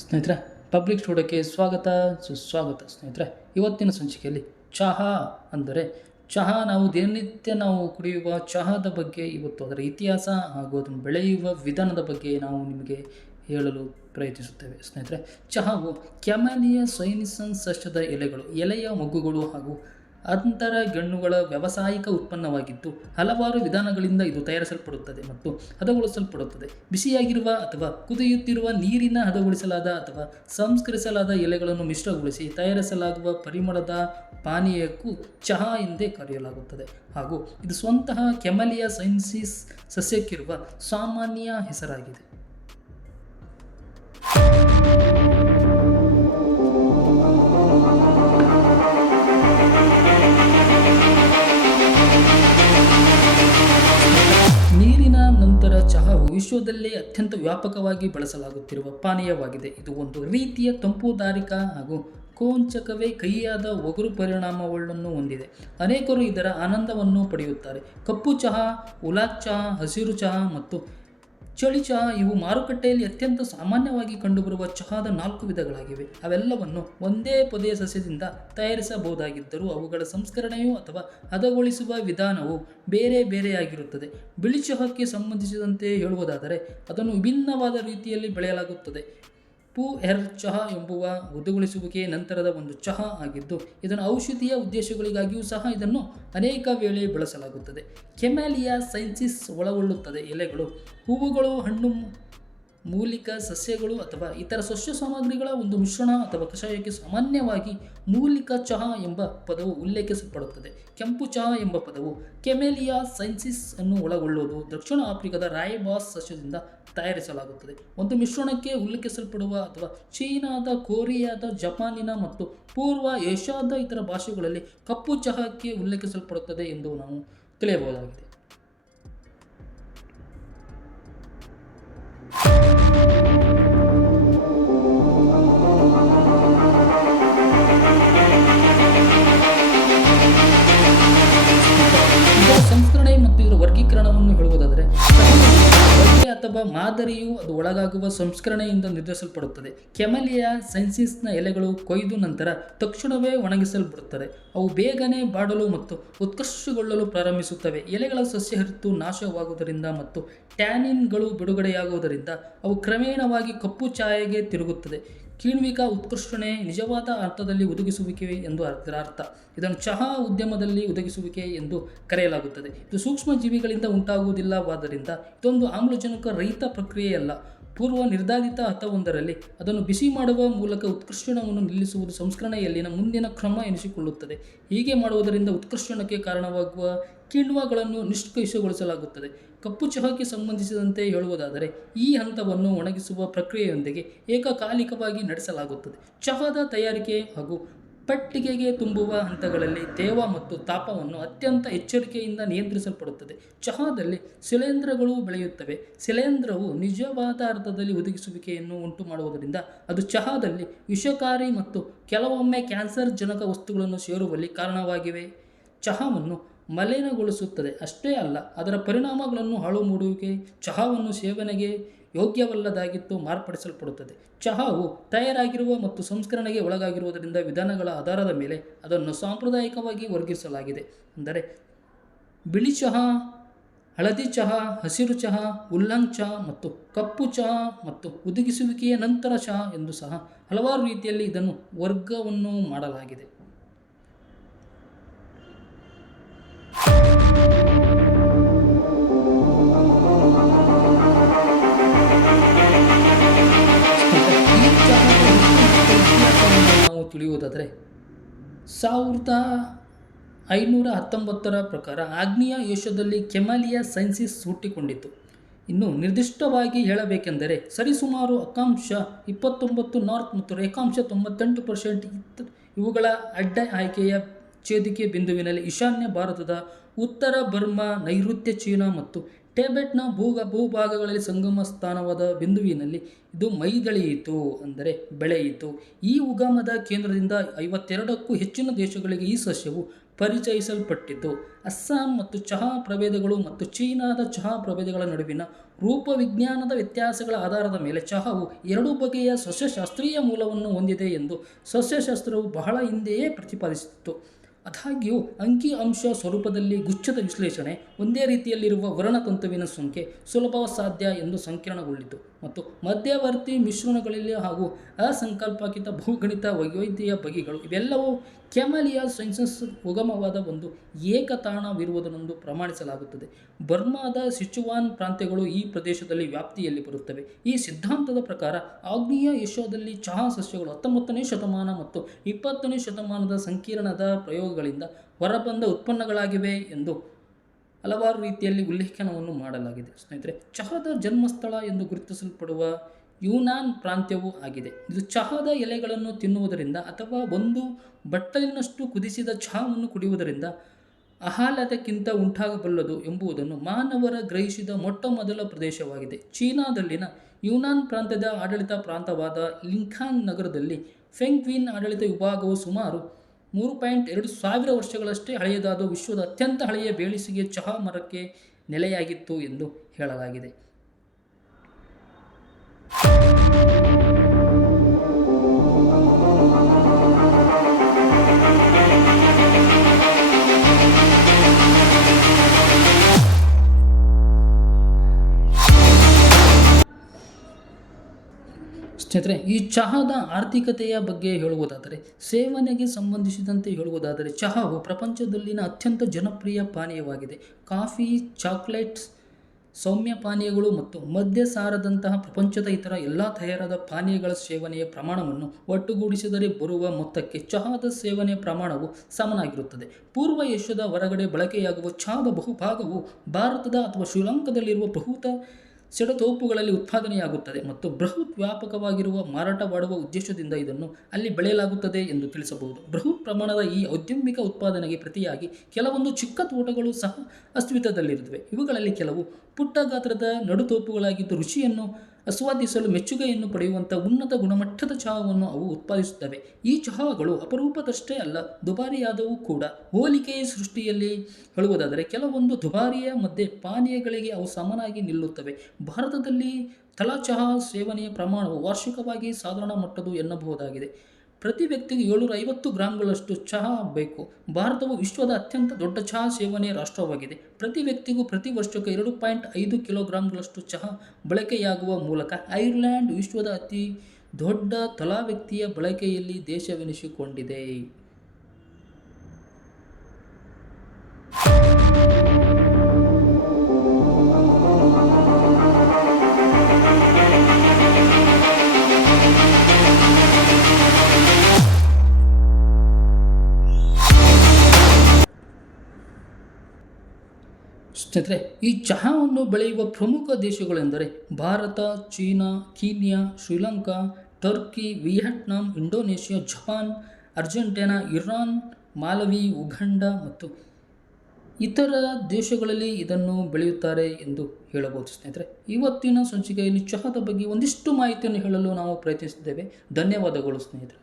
ಸ್ನೇಹಿತರೆ, ಪಬ್ಲಿಕ್ ಸ್ಟುಡಿಯೋಕ್ಕೆ ಸ್ವಾಗತ ಸುಸ್ವಾಗತ. ಸ್ನೇಹಿತರೆ, ಇವತ್ತಿನ ಸಂಚಿಕೆಯಲ್ಲಿ ಚಹಾ ಅಂದರೆ ನಾವು ದಿನನಿತ್ಯ ಕುಡಿಯುವ ಚಹಾದ ಬಗ್ಗೆ, ಇವತ್ತು ಅದರ ಇತಿಹಾಸ ಹಾಗೂ ಅದನ್ನು ಬೆಳೆಯುವ ವಿಧಾನದ ಬಗ್ಗೆ ನಾವು ನಿಮಗೆ ಹೇಳಲು ಪ್ರಯತ್ನಿಸುತ್ತೇವೆ. ಸ್ನೇಹಿತರೆ, ಚಹಾವು ಕ್ಯಾಮೆಲಿಯಾ ಸೈನಿನ್ಸಿಸ್ ಸಸ್ಯದ ಎಲೆಯ ಮೊಗ್ಗುಗಳು ಹಾಗೂ ಅಂತರ ಗೆಣ್ಣುಗಳ ವ್ಯಾವಸಾಯಿಕ ಉತ್ಪನ್ನವಾಗಿದ್ದು, ಹಲವಾರು ವಿಧಾನಗಳಿಂದ ಇದು ತಯಾರಿಸಲ್ಪಡುತ್ತದೆ ಮತ್ತು ಹದಗೊಳಿಸಲ್ಪಡುತ್ತದೆ. ಬಿಸಿಯಾಗಿರುವ ಅಥವಾ ಕುದಿಯುತ್ತಿರುವ ನೀರಿನ ಹದಗೊಳಿಸಲಾದ ಅಥವಾ ಸಂಸ್ಕರಿಸಲಾದ ಎಲೆಗಳನ್ನು ಮಿಶ್ರಗೊಳಿಸಿ ತಯಾರಿಸಲಾಗುವ ಪರಿಮಳದ ಪಾನೀಯಕ್ಕೂ ಚಹಾ ಎಂದೇ ಕರೆಯಲಾಗುತ್ತದೆ, ಹಾಗೂ ಇದು ಸ್ವತಃ ಕ್ಯಾಮೆಲಿಯಾ ಸೈನಿನ್ಸಿಸ್ ಸಸ್ಯಕ್ಕಿರುವ ಸಾಮಾನ್ಯ ಹೆಸರಾಗಿದೆ. ನೀರಿನ ನಂತರ ಚಹಾವು ವಿಶ್ವದಲ್ಲೇ ಅತ್ಯಂತ ವ್ಯಾಪಕವಾಗಿ ಬಳಸಲಾಗುತ್ತಿರುವ ಪಾನೀಯವಾಗಿದೆ. ಇದು ಒಂದು ರೀತಿಯ ತಂಪುದಾಯಕ ಹಾಗೂ ಕೊಂಚಕವೇ ಕಹಿಯಾದ ಒಗರು ಪರಿಣಾಮಗಳನ್ನು ಹೊಂದಿದೆ. ಅನೇಕರು ಇದರ ಆನಂದವನ್ನು ಪಡೆಯುತ್ತಾರೆ. ಕಪ್ಪು ಚಹಾ, ಉಲಾಂಗ್ ಚಹಾ, ಹಸಿರು ಚಹಾ ಮತ್ತು ಚಳಿ ಚಹಾ ಇವು ಮಾರುಕಟ್ಟೆಯಲ್ಲಿ ಅತ್ಯಂತ ಸಾಮಾನ್ಯವಾಗಿ ಕಂಡುಬರುವ ಚಹಾದ 4 ವಿಧಗಳಾಗಿವೆ. ಅವೆಲ್ಲವನ್ನು ಒಂದೇ ಪೊದೆಯ ಸಸ್ಯದಿಂದ ತಯಾರಿಸಬಹುದಾಗಿದ್ದರೂ ಅವುಗಳ ಸಂಸ್ಕರಣೆಯು ಅಥವಾ ಹದಗೊಳಿಸುವ ವಿಧಾನವು ಬೇರೆ ಬೇರೆಯಾಗಿರುತ್ತದೆ. ಬಿಳಿ ಚಹಾಕ್ಕೆ ಸಂಬಂಧಿಸಿದಂತೆ ಹೇಳುವುದಾದರೆ, ಅದನ್ನು ವಿಭಿನ್ನವಾದ ರೀತಿಯಲ್ಲಿ ಬೆಳೆಯಲಾಗುತ್ತದೆ. ಪುಎರ್ ಚಹಾ ಎಂಬುವ ಹದಗೊಳಿಸುವಿಕೆ ನಂತರದ ಒಂದು ಚಹಾ ಆಗಿದ್ದು, ಇದನ್ನು ಔಷಧೀಯ ಉದ್ದೇಶಗಳಿಗಾಗಿಯೂ ಸಹ ಇದನ್ನು ಅನೇಕ ವೇಳೆ ಬಳಸಲಾಗುತ್ತದೆ. ಕ್ಯಾಮೆಲಿಯಾ ಸೈನಿನ್ಸಿಸ್ ಒಳಗೊಳ್ಳುತ್ತದೆ ಎಲೆಗಳು, ಹೂವುಗಳು, ಹಣ್ಣು, ಮೂಲಿಕ ಸಸ್ಯಗಳು ಅಥವಾ ಇತರ ಸಸ್ಯ ಸಾಮಗ್ರಿಗಳ ಒಂದು ಮಿಶ್ರಣ ಅಥವಾ ಕಷಾಯಕ್ಕೆ ಸಾಮಾನ್ಯವಾಗಿ ಮೂಲಿಕ ಚಹಾ ಎಂಬ ಪದವು ಉಲ್ಲೇಖಿಸಲ್ಪಡುತ್ತದೆ. ಕೆಂಪು ಚಹಾ ಎಂಬ ಪದವು ಕ್ಯಾಮೆಲಿಯಾ ಸೈನಿನ್ಸಿಸ್ ಅನ್ನು ಒಳಗೊಳ್ಳುವುದು. ದಕ್ಷಿಣ ಆಫ್ರಿಕಾದ ರಾಯಿಬಾಸ್ ಸಸ್ಯದಿಂದ ತಯಾರಿಸಲಾಗುತ್ತದೆ. ಒಂದು ಮಿಶ್ರಣಕ್ಕೆ ಉಲ್ಲೇಖಿಸಲ್ಪಡುವ ಅಥವಾ ಚೀನಾದ, ಕೊರಿಯಾದ, ಜಪಾನಿನ ಮತ್ತು ಪೂರ್ವ ಏಷ್ಯಾದ ಇತರ ಭಾಷೆಗಳಲ್ಲಿ ಕಪ್ಪು ಚಹಾಕ್ಕೆ ಉಲ್ಲೇಖಿಸಲ್ಪಡುತ್ತದೆ ಎಂದು ನಾವು ತಿಳಿಯಬಹುದಾಗಿದೆ. ಇದರ ಸಂಸ್ಕರಣೆ ಮತ್ತು ಇದರ ವರ್ಗೀಕರಣವನ್ನು ಹೇಳುವುದಾದರೆ, ಬಗೆ ಅಥವಾ ಮಾದರಿಯು ಅದು ಒಳಗಾಗುವ ಸಂಸ್ಕರಣೆಯಿಂದ ನಿರ್ಧರಿಸಲ್ಪಡುತ್ತದೆ. ಕ್ಯಾಮೆಲಿಯಾ ಸೈನಿನ್ಸಿಸ್ನ ಎಲೆಗಳು ಕೊಯ್ದ ನಂತರ ತಕ್ಷಣವೇ ಒಣಗಿಸಲ್ಪಡುತ್ತವೆ. ಅವು ಬೇಗನೆ ಬಾಡಲು ಮತ್ತು ಉತ್ಕರ್ಷಗೊಳ್ಳಲು ಪ್ರಾರಂಭಿಸುತ್ತವೆ. ಎಲೆಗಳ ಸಸ್ಯಹರಿತು ನಾಶವಾಗುವುದರಿಂದ ಮತ್ತು ಟ್ಯಾನಿನ್ಗಳು ಬಿಡುಗಡೆಯಾಗುವುದರಿಂದ ಅವು ಕ್ರಮೇಣವಾಗಿ ಕಪ್ಪು ಛಾಯೆಗೆ ತಿರುಗುತ್ತದೆ. ಕಿಣ್ವಿಕ ಉತ್ಕರ್ಷಣೆ ನಿಜವಾದ ಅರ್ಥದಲ್ಲಿ ಒದಗಿಸುವಿಕೆ ಎಂದು ಇದರ ಅರ್ಥ. ಇದನ್ನು ಚಹಾ ಉದ್ಯಮದಲ್ಲಿ ಒದಗಿಸುವಿಕೆ ಎಂದು ಕರೆಯಲಾಗುತ್ತದೆ. ಇದು ಸೂಕ್ಷ್ಮ ಜೀವಿಗಳಿಂದ ಉಂಟಾಗುವುದಿಲ್ಲವಾದ್ದರಿಂದ ಇದೊಂದು ಆಮ್ಲಜನಕ ರಹಿತ ಪ್ರಕ್ರಿಯೆಯಲ್ಲ. ಪೂರ್ವ ನಿರ್ಧಾರಿತ ಹಂತವೊಂದರಲ್ಲಿ ಅದನ್ನು ಬಿಸಿ ಮಾಡುವ ಮೂಲಕ ಉತ್ಕರ್ಷಣವನ್ನು ನಿಲ್ಲಿಸುವುದು ಸಂಸ್ಕರಣೆಯಲ್ಲಿನ ಮುಂದಿನ ಕ್ರಮ ಎನಿಸಿಕೊಳ್ಳುತ್ತದೆ. ಹೀಗೆ ಮಾಡುವುದರಿಂದ ಉತ್ಕರ್ಷಣಕ್ಕೆ ಕಾರಣವಾಗುವ ಕಿಣ್ವಗಳನ್ನು ನಿಷ್ಕ್ರಿಯಗೊಳಿಸಲಾಗುತ್ತದೆ. ಕಪ್ಪು ಚಹಾಕ್ಕೆ ಸಂಬಂಧಿಸಿದಂತೆ ಹೇಳುವುದಾದರೆ, ಈ ಹಂತವನ್ನು ಒಣಗಿಸುವ ಪ್ರಕ್ರಿಯೆಯೊಂದಿಗೆ ಏಕಕಾಲಿಕವಾಗಿ ನಡೆಸಲಾಗುತ್ತದೆ. ಚಹಾದ ತಯಾರಿಕೆ ಹಾಗೂ ಪೆಟ್ಟಿಗೆಗೆ ತುಂಬುವ ಹಂತಗಳಲ್ಲಿ ತೇವ ಮತ್ತು ತಾಪವನ್ನು ಅತ್ಯಂತ ಎಚ್ಚರಿಕೆಯಿಂದ ನಿಯಂತ್ರಿಸಲ್ಪಡುತ್ತದೆ. ಚಹಾದಲ್ಲಿ ಶಿಲೀಂಧ್ರಗಳು ಬೆಳೆಯುತ್ತವೆ. ಶಿಲೀಂಧ್ರವು ನಿಜವಾದ ಅರ್ಥದಲ್ಲಿ ಒದಗಿಸುವಿಕೆಯನ್ನು ಉಂಟುಮಾಡುವುದರಿಂದ ಅದು ಚಹಾದಲ್ಲಿ ವಿಷಕಾರಿ ಮತ್ತು ಕೆಲವೊಮ್ಮೆ ಕ್ಯಾನ್ಸರ್ ಜನಕ ವಸ್ತುಗಳನ್ನು ಸೇರುವಲ್ಲಿ ಕಾರಣವಾಗಿವೆ. ಚಹಾವನ್ನು ಮಲಿನಗೊಳಿಸುತ್ತದೆ ಅಷ್ಟೇ ಅಲ್ಲ, ಅದರ ಪರಿಣಾಮಗಳನ್ನು ಹಾಳು ಮಾಡುವಿಕೆ ಚಹಾವನ್ನು ಸೇವನೆಗೆ ಯೋಗ್ಯವಲ್ಲದಾಗಿತ್ತು ಮಾರ್ಪಡಿಸಲ್ಪಡುತ್ತದೆ. ಚಹಾವು ತಯಾರಾಗಿರುವ ಮತ್ತು ಸಂಸ್ಕರಣೆಗೆ ಒಳಗಾಗಿರುವುದರಿಂದ ವಿಧಾನಗಳ ಆಧಾರದ ಮೇಲೆ ಅದನ್ನು ಸಾಂಪ್ರದಾಯಿಕವಾಗಿ ವರ್ಗೀಕರಿಸಲಾಗಿದೆ. ಅಂದರೆ ಬಿಳಿ ಚಹಾ, ಹಳದಿ ಚಹಾ, ಹಸಿರು ಚಹಾ, ಉಲಾಂಗ್ ಚಹಾ ಮತ್ತು ಕಪ್ಪು ಚಹಾ ಮತ್ತು ಒದಗಿಸುವಿಕೆಯ ನಂತರ ಚಹಾ ಎಂದು ಸಹ ಹಲವಾರು ರೀತಿಯಲ್ಲಿ ಇದನ್ನು ವರ್ಗವನ್ನು ಮಾಡಲಾಗಿದೆ. ನಾವು ತಿಳಿಯುವುದಾದರೆ, 1519 ಪ್ರಕಾರ ಆಗ್ನೇಯ ಏಷ್ಯಾದಲ್ಲಿ ಕ್ಯಾಮೆಲಿಯಾ ಸೈನಿನ್ಸಿಸ್ ಹುಟ್ಟಿಕೊಂಡಿತು. ಇನ್ನು ನಿರ್ದಿಷ್ಟವಾಗಿ ಹೇಳಬೇಕೆಂದರೆ, ಸರಿಸುಮಾರು ಅಕ್ಷಾಂಶ 29 ನಾರ್ತ್ ಮತ್ತು ರೇಖಾಂಶ 98% ಇವುಗಳ ಅಡ್ಡ ಆಯ್ಕೆಯ ಛೇದಿಕೆ ಬಿಂದುವಿನಲ್ಲಿ ಈಶಾನ್ಯ ಭಾರತದ ಉತ್ತರ ಬರ್ಮಾ, ನೈಋತ್ಯ ಚೀನಾ ಮತ್ತು ಟಿಬೆಟ್ನ ಭೂಭಾಗಗಳಲ್ಲಿ ಸಂಗಮ ಸ್ಥಾನವಾದ ಬಿಂದುವಿನಲ್ಲಿ ಇದು ಮೈದಳೆಯಿತು, ಅಂದರೆ ಬೆಳೆಯಿತು. ಈ ಉಗಮದ ಕೇಂದ್ರದಿಂದ 52ಕ್ಕೂ ಹೆಚ್ಚಿನ ದೇಶಗಳಿಗೆ ಈ ಸಸ್ಯವು ಪರಿಚಯಿಸಲ್ಪಟ್ಟಿತು. ಅಸ್ಸಾಂ ಮತ್ತು ಚಹಾ ಪ್ರಭೇದಗಳು ಮತ್ತು ಚೀನಾದ ಚಹಾ ಪ್ರಭೇದಗಳ ನಡುವಿನ ರೂಪವಿಜ್ಞಾನದ ವ್ಯತ್ಯಾಸಗಳ ಆಧಾರದ ಮೇಲೆ ಚಹಾವು ಎರಡು ಬಗೆಯ ಸಸ್ಯಶಾಸ್ತ್ರೀಯ ಮೂಲವನ್ನು ಹೊಂದಿದೆ ಎಂದು ಸಸ್ಯಶಾಸ್ತ್ರವು ಬಹಳ ಹಿಂದೆಯೇ ಪ್ರತಿಪಾದಿಸಿತ್ತು. ಆದಾಗ್ಯೂ ಅಂಕಿ-ಅಂಶ ಸ್ವರೂಪದಲ್ಲಿ ಗುಚ್ಛದ ವಿಶ್ಲೇಷಣೆ ಒಂದೇ ರೀತಿಯಲ್ಲಿರುವ ವರ್ಣತಂತುವಿನ ಸಂಖ್ಯೆ ಸುಲಭ ಸಾಧ್ಯ ಎಂದು ಸಂಕೀರ್ಣಗೊಳ್ಳಿತು ಮತ್ತು ಮಧ್ಯವರ್ತಿ ಮಿಶ್ರಣಗಳಲ್ಲಿ ಹಾಗೂ ಅಸಂಕಲ್ಪಿತ ಬಹುಗಣಿತ ವೈವಿಧ್ಯತೆಯ ಬಗೆಗಳು ಇವೆಲ್ಲವೂ ಕ್ಯಾಮಲಿಯಾ ಸೈನ್ಸಸ್ ಉಗಮವಾದ ಒಂದು ಏಕತಾಣವಿರುವುದನ್ನು ಪ್ರಮಾಣಿಸಲಾಗುತ್ತದೆ. ಬರ್ಮಾದ ಸಿಚುವಾನ್ ಪ್ರಾಂತ್ಯಗಳು ಈ ಪ್ರದೇಶದಲ್ಲಿ ವ್ಯಾಪ್ತಿಯಲ್ಲಿ ಬರುತ್ತವೆ. ಈ ಸಿದ್ಧಾಂತದ ಪ್ರಕಾರ ಆಗ್ನೇಯ ಏಷ್ಯಾದಲ್ಲಿ ಚಹಾ ಸಸ್ಯಗಳು 19ನೇ ಶತಮಾನ ಮತ್ತು 20ನೇ ಶತಮಾನದ ಸಂಕೀರ್ಣದ ಪ್ರಯೋಗಗಳಿಂದ ಹೊರಬಂದ ಉತ್ಪನ್ನಗಳಾಗಿವೆ ಎಂದು ಹಲವಾರು ರೀತಿಯಲ್ಲಿ ಉಲ್ಲೇಖನವನ್ನು ಮಾಡಲಾಗಿದೆ. ಸ್ನೇಹಿತರೆ, ಚಹಾದ ಜನ್ಮಸ್ಥಳ ಎಂದು ಗುರುತಿಸಲ್ಪಡುವ ಯುನಾನ್ ಪ್ರಾಂತ್ಯವೂ ಆಗಿದೆ. ಇದು ಚಹಾದ ಎಲೆಗಳನ್ನು ತಿನ್ನುವುದರಿಂದ ಅಥವಾ ಒಂದು ಬಟ್ಟಲಿನಷ್ಟು ಕುದಿಸಿದ ಚಹಾವನ್ನು ಕುಡಿಯುವುದರಿಂದ ಆಹ್ಲಾದಕ್ಕಿಂತ ಉಂಟಾಗಬಲ್ಲದು ಎಂಬುದನ್ನು ಮಾನವರ ಗ್ರಹಿಸಿದ ಮೊಟ್ಟಮೊದಲ ಪ್ರದೇಶವಾಗಿದೆ. ಚೀನಾದಲ್ಲಿನ ಯುನಾನ್ ಪ್ರಾಂತ್ಯದ ಆಡಳಿತ ಪ್ರಾಂತವಾದ ಲಿಂಖಾಂಗ್ ನಗರದಲ್ಲಿ ಫೆಂಗ್ವಿನ್ ಆಡಳಿತ ವಿಭಾಗವು ಸುಮಾರು 3.2 ಸಾವಿರ ವರ್ಷಗಳಷ್ಟೇ ಹಳೆಯದಾದ ವಿಶ್ವದ ಅತ್ಯಂತ ಹಳೆಯ ಬೇಳಿಸಿಗೆ ಚಹಾ ಮರಕ್ಕೆ ನೆಲೆಯಾಗಿತ್ತು ಎಂದು ಹೇಳಲಾಗಿದೆ. ಸ್ನೇಹಿತರೆ, ಈ ಚಹಾದ ಆರ್ಥಿಕತೆಯ ಬಗ್ಗೆ ಹೇಳುವುದಾದರೆ, ಸೇವನೆಗೆ ಸಂಬಂಧಿಸಿದಂತೆ ಹೇಳುವುದಾದರೆ ಚಹಾವು ಪ್ರಪಂಚದಲ್ಲಿನ ಅತ್ಯಂತ ಜನಪ್ರಿಯ ಪಾನೀಯವಾಗಿದೆ. ಕಾಫಿ, ಚಾಕೊಲೇಟ್ಸ್, ಸೌಮ್ಯ ಪಾನೀಯಗಳು ಮತ್ತು ಮದ್ಯಸಾರದಂತಹ ಪ್ರಪಂಚದ ಇತರ ಎಲ್ಲ ತಯಾರಾದ ಪಾನೀಯಗಳ ಸೇವನೆಯ ಪ್ರಮಾಣವನ್ನು ಒಟ್ಟುಗೂಡಿಸಿದರೆ ಬರುವ ಮೊತ್ತಕ್ಕೆ ಚಹಾದ ಸೇವನೆಯ ಪ್ರಮಾಣವು ಸಮನಾಗಿರುತ್ತದೆ. ಪೂರ್ವ ಏಷ್ಯಾದ ಹೊರಗಡೆ ಬಳಕೆಯಾಗುವ ಚಹಾದ ಬಹುಭಾಗವು ಭಾರತದ ಅಥವಾ ಶ್ರೀಲಂಕಾದಲ್ಲಿರುವ ಬಹುತ ಸೆಡತೋಪುಗಳಲ್ಲಿ ಉತ್ಪಾದನೆಯಾಗುತ್ತದೆ ಮತ್ತು ಬೃಹತ್ ವ್ಯಾಪಕವಾಗಿರುವ ಮಾರಾಟ ಮಾಡುವ ಉದ್ದೇಶದಿಂದ ಇದನ್ನು ಅಲ್ಲಿ ಬೆಳೆಯಲಾಗುತ್ತದೆ ಎಂದು ತಿಳಿಸಬಹುದು. ಬೃಹತ್ ಪ್ರಮಾಣದ ಈ ಔದ್ಯಮಿಕ ಉತ್ಪಾದನೆಗೆ ಪ್ರತಿಯಾಗಿ ಕೆಲವೊಂದು ಚಿಕ್ಕ ತೋಟಗಳು ಸಹ ಅಸ್ತಿತ್ವದಲ್ಲಿರುತ್ತವೆ. ಇವುಗಳಲ್ಲಿ ಕೆಲವು ಪುಟ್ಟ ಗಾತ್ರದ ನಡುತೋಪುಗಳಾಗಿದ್ದು ರುಚಿಯನ್ನು ಆಸ್ವಾದಿಸಲು ಮೆಚ್ಚುಗೆಯನ್ನು ಪಡೆಯುವಂಥ ಉನ್ನತ ಗುಣಮಟ್ಟದ ಚಹಾವನ್ನು ಅವು ಉತ್ಪಾದಿಸುತ್ತವೆ. ಈ ಚಹಾಗಳು ಅಪರೂಪದಷ್ಟೇ ಅಲ್ಲ, ದುಬಾರಿಯಾದವು ಕೂಡ. ಹೋಲಿಕೆಯ ಸೃಷ್ಟಿಯಲ್ಲಿ ಹೇಳುವುದಾದರೆ ಕೆಲವೊಂದು ದುಬಾರಿಯ ಮಧ್ಯೆ ಪಾನೀಯಗಳಿಗೆ ಅವು ಸಮನಾಗಿ ನಿಲ್ಲುತ್ತವೆ. ಭಾರತದಲ್ಲಿ ತಲಾ ಚಹಾ ಸೇವನೆಯ ಪ್ರಮಾಣವು ವಾರ್ಷಿಕವಾಗಿ ಸಾಧಾರಣ ಮಟ್ಟದ್ದು ಎನ್ನಬಹುದಾಗಿದೆ. ಪ್ರತಿ ವ್ಯಕ್ತಿಗೆ 750 ಗ್ರಾಂಗಳಷ್ಟು ಚಹಾ ಬೇಕು. ಭಾರತವು ವಿಶ್ವದ ಅತ್ಯಂತ ದೊಡ್ಡ ಚಹಾ ಸೇವನೆಯ ರಾಷ್ಟ್ರವಾಗಿದೆ. ಪ್ರತಿ ವ್ಯಕ್ತಿಗೂ ಪ್ರತಿ ವರ್ಷಕ್ಕೆ 2.5 ಕಿಲೋಗ್ರಾಂಗಳಷ್ಟು ಚಹಾ ಬಳಕೆಯಾಗುವ ಮೂಲಕ ಐರ್ಲೆಂಡ್ ವಿಶ್ವದ ಅತಿ ದೊಡ್ಡ ತಲಾ ವ್ಯಕ್ತಿಯ ಬಳಕೆಯಲ್ಲಿ ದೇಶವೆನಿಸಿಕೊಂಡಿದೆ. ಸ್ನೇಹಿತರೆ, ಈ ಚಹಾವನ್ನು ಬೆಳೆಯುವ ಪ್ರಮುಖ ದೇಶಗಳೆಂದರೆ Bharat, China, Kenya, Sri Lanka, Turkey, Vietnam, Indonesia, Japan, Argentina, Iran, ಮಾಲವಿ, Uganda ಮತ್ತು ಇತರ ದೇಶಗಳಲ್ಲಿ ಇದನ್ನು ಬೆಳೆಯುತ್ತಾರೆ ಎಂದು ಹೇಳಬಹುದು. ಸ್ನೇಹಿತರೆ, ಇವತ್ತಿನ ಸಂಚಿಕೆಯಲ್ಲಿ ಚಹಾದ ಬಗ್ಗೆ ಒಂದಿಷ್ಟು ಮಾಹಿತಿಯನ್ನು ಹೇಳಲು ನಾವು ಪ್ರಯತ್ನಿಸಿದ್ದೇವೆ. ಧನ್ಯವಾದಗಳು ಸ್ನೇಹಿತರೆ.